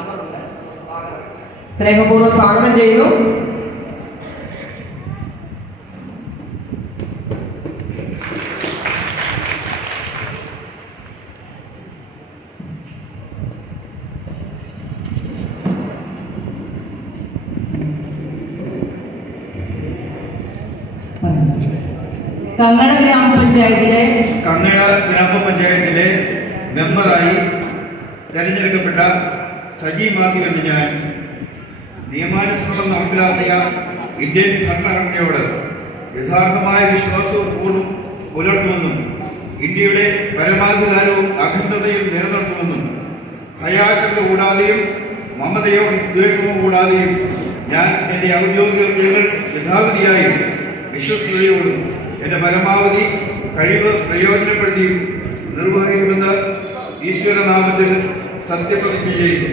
നമ്പറുണ്ട്. സ്നേഹപൂർവ്വം സ്വാഗതം ചെയ്യുന്നു. കന്നഡ ഗ്രാമപഞ്ചായത്തിലെ മെമ്പറായി തെരഞ്ഞെടുക്കപ്പെട്ട സജി മാത്യു എന്ന ഞാൻ നിയമാനുസൃതം നടപ്പിലാക്കിയ ഇന്ത്യൻ ഭരണഘടനയോട് യഥാർത്ഥമായ വിശ്വാസവും പൂർവ്വം പുലർത്തുമെന്നും ഇന്ത്യയുടെ പരമാധികാരവും അഖണ്ഡതയും നിലനിർത്തുമെന്നും ഭയാശങ്ക കൂടാതെയും മമതയോ വിദ്വേഷമോ കൂടാതെയും ഞാൻ എൻ്റെ ഔദ്യോഗിക കൃത്യങ്ങൾ യഥാവിധിയായും വിശ്വസ്തയോടും എൻ്റെ പരമാവധി കഴിവ് പ്രയോജനപ്പെടുത്തിയും നിർവഹിക്കുമെന്ന് ഈശ്വരനാമത്തിൽ സത്യപ്രതിജ്ഞ ചെയ്യുന്നു.